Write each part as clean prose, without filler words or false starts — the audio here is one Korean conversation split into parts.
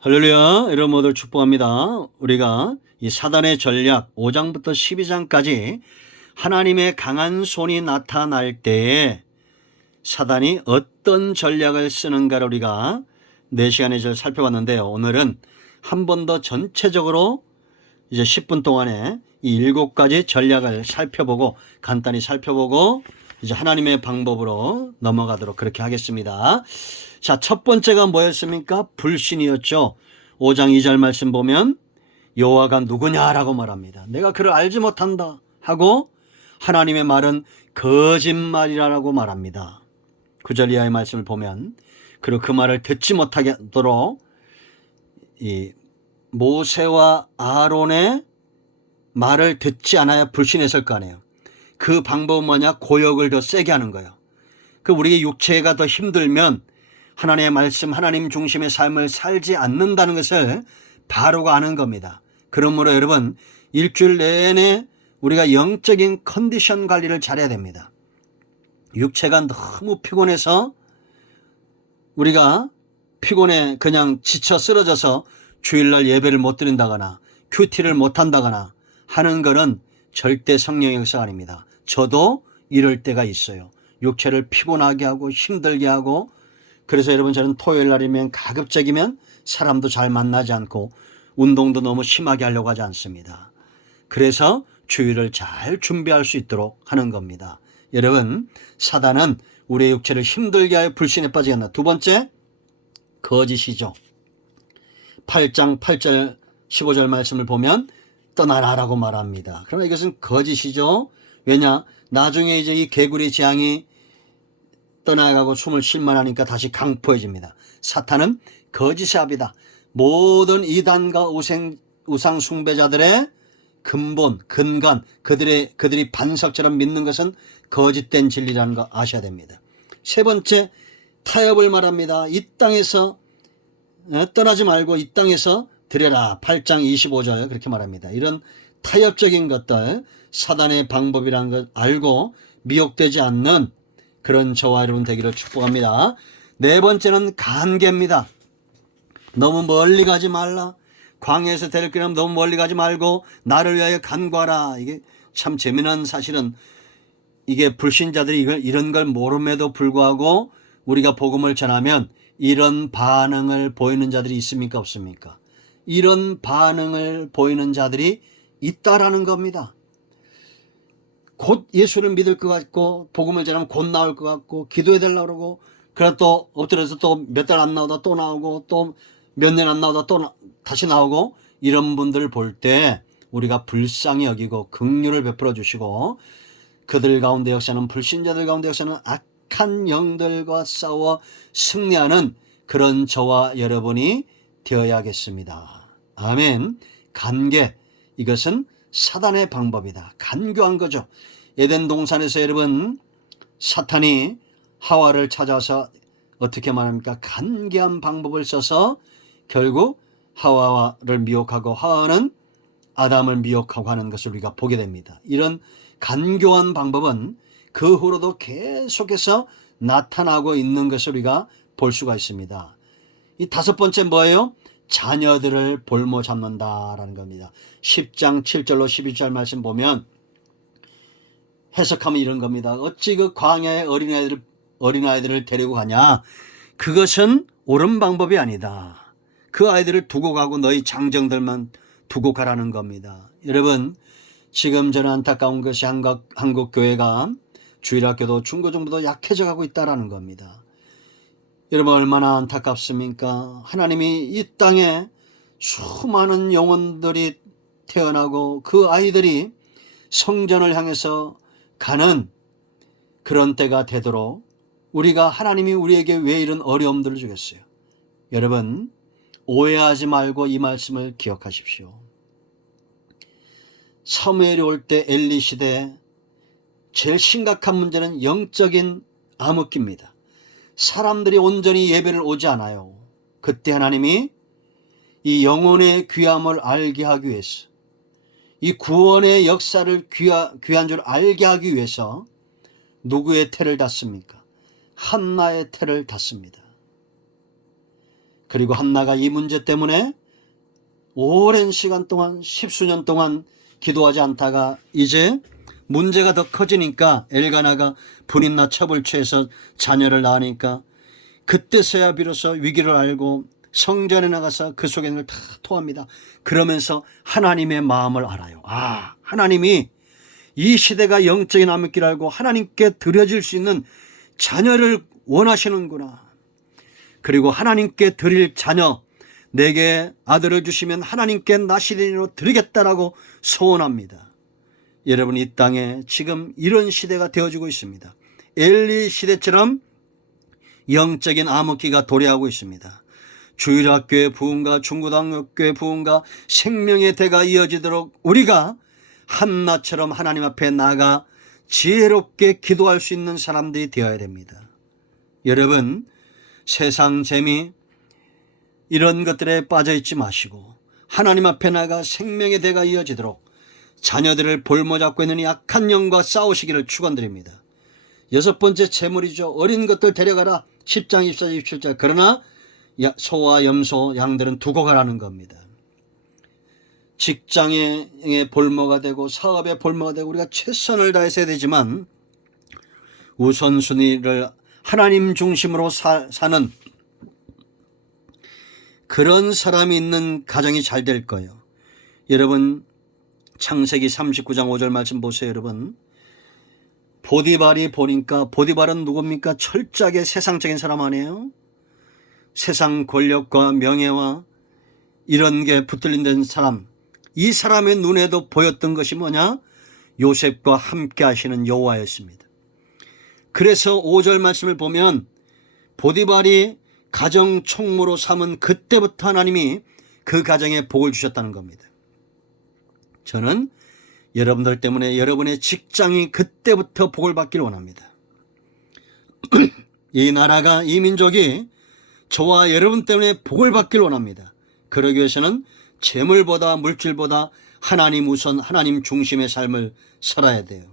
할렐루야, 여러분 모두 축복합니다. 우리가 이 사단의 전략 5장부터 12장까지 하나님의 강한 손이 나타날 때에 사단이 어떤 전략을 쓰는가를 우리가 4시간에 살펴봤는데요. 오늘은 한 번 더 전체적으로 이제 10분 동안에 이 7가지 전략을 살펴보고 간단히 살펴보고 이제 하나님의 방법으로 넘어가도록 그렇게 하겠습니다. 자, 첫 번째가 뭐였습니까? 불신이었죠. 5장 2절 말씀 보면 여호와가 누구냐라고 말합니다. 내가 그를 알지 못한다 하고 하나님의 말은 거짓말이라고 말합니다. 9절 이하의 말씀을 보면 그리고 그 말을 듣지 못하게 하도록 이 모세와 아론의 말을 듣지 않아야 불신했을 거 아니에요. 그 방법은 뭐냐? 고역을 더 세게 하는 거예요. 그 우리의 육체가 더 힘들면 하나님의 말씀, 하나님 중심의 삶을 살지 않는다는 것을 바로가 아는 겁니다. 그러므로 여러분 일주일 내내 우리가 영적인 컨디션 관리를 잘해야 됩니다. 육체가 너무 피곤해서 우리가 피곤해 그냥 지쳐 쓰러져서 주일날 예배를 못 드린다거나 큐티를 못 한다거나 하는 것은 절대 성령의 역사가 아닙니다. 저도 이럴 때가 있어요. 육체를 피곤하게 하고 힘들게 하고 그래서 여러분 저는 토요일 날이면 가급적이면 사람도 잘 만나지 않고 운동도 너무 심하게 하려고 하지 않습니다. 그래서 주일을 잘 준비할 수 있도록 하는 겁니다. 여러분 사단은 우리의 육체를 힘들게 하여 불신에 빠지게 한다. 두 번째 거짓이죠. 8장 8절 15절 말씀을 보면 떠나라라고 말합니다. 그러나 이것은 거짓이죠. 왜냐? 나중에 이제 이 개구리 재앙이 떠나가고 숨을 쉴만하니까 다시 강포해집니다. 사탄은 거짓의 압이다. 모든 이단과 우상 숭배자들의 근본, 근간, 그들이 반석처럼 믿는 것은 거짓된 진리라는 거 아셔야 됩니다. 세 번째, 타협을 말합니다. 이 땅에서 떠나지 말고 이 땅에서 드려라. 8장 25절 그렇게 말합니다. 이런 타협적인 것들, 사단의 방법이라는 걸 알고 미혹되지 않는 그런 저와 여러분 되기를 축복합니다. 네 번째는 간계입니다. 너무 멀리 가지 말라. 광야에서 데릴 거라면 너무 멀리 가지 말고 나를 위하여 간구하라. 이게 참 재미난 사실은 이게 불신자들이 이런 걸 모름에도 불구하고 우리가 복음을 전하면 이런 반응을 보이는 자들이 있습니까? 없습니까? 이런 반응을 보이는 자들이 있다라는 겁니다. 곧 예수를 믿을 것 같고 복음을 전하면 곧 나올 것 같고 기도해 달라고 그러고 그러다 또 엎드려서 또 몇 달 안 나오다 또 나오고 또 몇 년 안 나오다 또 다시 나오고 이런 분들을 볼 때 우리가 불쌍히 여기고 긍휼을 베풀어 주시고 그들 가운데 역사는 불신자들 가운데 역사는 악한 영들과 싸워 승리하는 그런 저와 여러분이 되어야겠습니다. 아멘. 간계, 이것은 사단의 방법이다. 간교한 거죠. 에덴 동산에서 여러분 사탄이 하와를 찾아서 어떻게 말합니까? 간계한 방법을 써서 결국 하와를 미혹하고 하와는 아담을 미혹하고 하는 것을 우리가 보게 됩니다. 이런 간교한 방법은 그 후로도 계속해서 나타나고 있는 것을 우리가 볼 수가 있습니다. 이 다섯 번째 뭐예요? 자녀들을 볼모 잡는다라는 겁니다. 10장 7절로 12절 말씀 보면 해석하면 이런 겁니다. 어찌 그 광야에 어린아이들을 데리고 가냐? 그것은 옳은 방법이 아니다. 그 아이들을 두고 가고 너희 장정들만 두고 가라는 겁니다. 여러분 지금 저는 안타까운 것이 한국 교회가 주일학교도 중고정부도 약해져 가고 있다는 겁니다. 여러분 얼마나 안타깝습니까? 하나님이 이 땅에 수많은 영혼들이 태어나고 그 아이들이 성전을 향해서 가는 그런 때가 되도록 우리가 하나님이 우리에게 왜 이런 어려움들을 주겠어요? 여러분 오해하지 말고 이 말씀을 기억하십시오. 사무엘이 올 때 엘리 시대 제일 심각한 문제는 영적인 암흑기입니다. 사람들이 온전히 예배를 오지 않아요. 그때 하나님이 이 영혼의 귀함을 알게 하기 위해서 이 구원의 역사를 귀한 줄 알게 하기 위해서 누구의 태를 닫습니까? 한나의 태를 닫습니다. 그리고 한나가 이 문제 때문에 오랜 시간 동안 10수년 동안 기도하지 않다가 이제 문제가 더 커지니까 엘가나가 불임나 첩을 취해서 자녀를 낳으니까 그때서야 비로소 위기를 알고 성전에 나가서 그 속에 있는 걸 다 토합니다. 그러면서 하나님의 마음을 알아요. 아, 하나님이 이 시대가 영적인 암흑기를 알고 하나님께 드려질 수 있는 자녀를 원하시는구나. 그리고 하나님께 드릴 자녀, 내게 아들을 주시면 하나님께 나시린으로 드리겠다라고 소원합니다. 여러분, 이 땅에 지금 이런 시대가 되어지고 있습니다. 엘리 시대처럼 영적인 암흑기가 도래하고 있습니다. 주일학교의 부흥과 중고등학교의 부흥과 생명의 대가 이어지도록 우리가 한나처럼 하나님 앞에 나가 지혜롭게 기도할 수 있는 사람들이 되어야 됩니다. 여러분, 세상 재미 이런 것들에 빠져있지 마시고 하나님 앞에 나가 생명의 대가 이어지도록 자녀들을 볼모잡고 있는 약한 영과 싸우시기를 축원드립니다. 6번째 재물이죠. 어린 것들 데려가라. 10장 24절 27절. 그러나 소와 염소 양들은 두고 가라는 겁니다. 직장의 볼모가 되고 사업의 볼모가 되고 우리가 최선을 다해서 해야 되지만 우선순위를 하나님 중심으로 사는 그런 사람이 있는 가정이 잘 될 거예요. 여러분, 창세기 39장 5절 말씀 보세요. 여러분, 보디발이 보니까, 보디발은 누굽니까? 철저하게 세상적인 사람 아니에요? 세상 권력과 명예와 이런 게 붙들린 사람. 이 사람의 눈에도 보였던 것이 뭐냐? 요셉과 함께 하시는 여호와였습니다. 그래서 5절 말씀을 보면 보디발이 가정 총무로 삼은 그때부터 하나님이 그 가정에 복을 주셨다는 겁니다. 저는 여러분들 때문에 여러분의 직장이 그때부터 복을 받기를 원합니다. 이 나라가, 이 민족이 저와 여러분 때문에 복을 받기를 원합니다. 그러기 위해서는 재물보다 물질보다 하나님 우선, 하나님 중심의 삶을 살아야 돼요.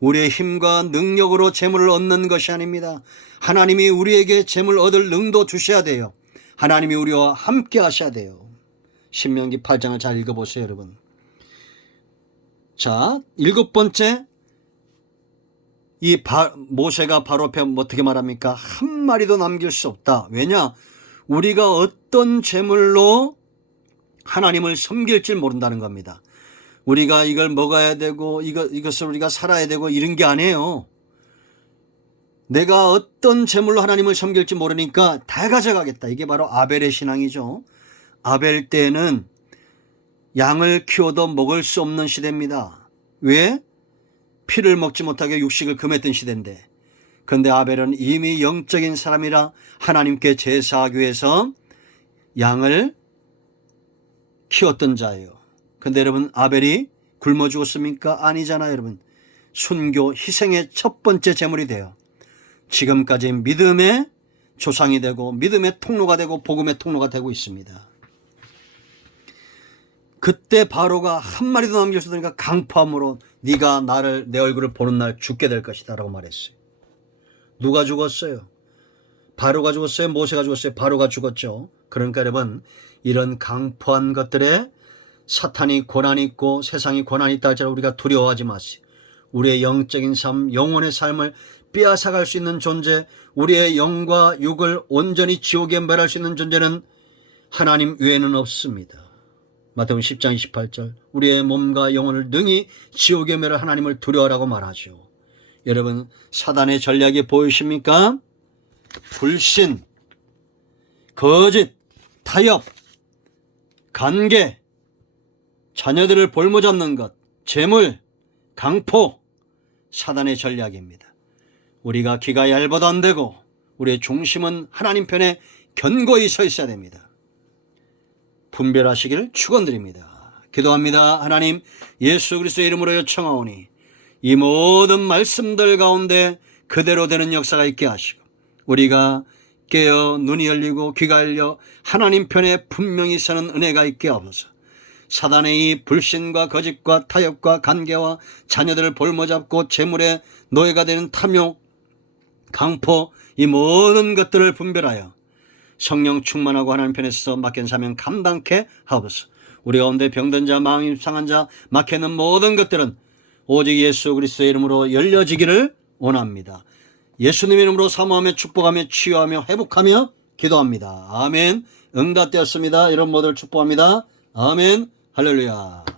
우리의 힘과 능력으로 재물을 얻는 것이 아닙니다. 하나님이 우리에게 재물 얻을 능도 주셔야 돼요. 하나님이 우리와 함께 하셔야 돼요. 신명기 8장을 잘 읽어보세요, 여러분. 자, 7번째, 모세가 바로 앞에 어떻게 말합니까? 한 마리도 남길 수 없다. 왜냐? 우리가 어떤 재물로 하나님을 섬길지 모른다는 겁니다. 우리가 이걸 먹어야 되고 이것을 우리가 살아야 되고 이런 게 아니에요. 내가 어떤 재물로 하나님을 섬길지 모르니까 다 가져가겠다. 이게 바로 아벨의 신앙이죠. 아벨 때는 양을 키워도 먹을 수 없는 시대입니다. 왜? 피를 먹지 못하게 육식을 금했던 시대인데. 그런데 아벨은 이미 영적인 사람이라 하나님께 제사하기 위해서 양을 키웠던 자예요. 그런데 여러분, 아벨이 굶어 죽었습니까? 아니잖아요, 여러분. 순교, 희생의 첫 번째 제물이 돼요. 지금까지 믿음의 조상이 되고 믿음의 통로가 되고 복음의 통로가 되고 있습니다. 그때 바로가 한 마리도 남길 수 없으니까 강포함으로 네가 내 얼굴을 보는 날 죽게 될 것이다 라고 말했어요. 누가 죽었어요? 바로가 죽었어요? 모세가 죽었어요? 바로가 죽었죠. 그러니까 여러분, 이런 강포한 것들에 사탄이 고난이 있고 세상이 고난이 있다 할지라도 우리가 두려워하지 마세요. 우리의 영적인 삶, 영혼의 삶을 빼앗아갈 수 있는 존재, 우리의 영과 육을 온전히 지옥에 멸할 수 있는 존재는 하나님 외에는 없습니다. 마태복음 10장 28절, 우리의 몸과 영혼을 능히 지옥에 멸할 하나님을 두려워하라고 말하죠. 여러분, 사단의 전략이 보이십니까? 불신, 거짓, 타협, 관계, 자녀들을 볼모잡는 것, 재물, 강포, 사단의 전략입니다. 우리가 귀가 얇아도 안 되고 우리의 중심은 하나님 편에 견고히 서 있어야 됩니다. 분별하시기를 축원드립니다. 기도합니다. 하나님, 예수 그리스도의 이름으로 요청하오니 이 모든 말씀들 가운데 그대로 되는 역사가 있게 하시고 우리가 깨어 눈이 열리고 귀가 열려 하나님 편에 분명히 서는 은혜가 있게 하옵소서. 사단의 이 불신과 거짓과 타협과 관계와 자녀들을 볼모잡고 재물의 노예가 되는 탐욕, 강포, 이 모든 것들을 분별하여 성령 충만하고 하나님 편에 서서 맡긴 사명 감당케 하옵소서. 우리 가운데 병든 자, 마음이 상한 자, 막혀있는 모든 것들은 오직 예수 그리스도의 이름으로 열려지기를 원합니다. 예수님 이름으로 사모하며 축복하며 치유하며 회복하며 기도합니다. 아멘. 응답되었습니다. 여러분 모두를 축복합니다. 아멘. 할렐루야.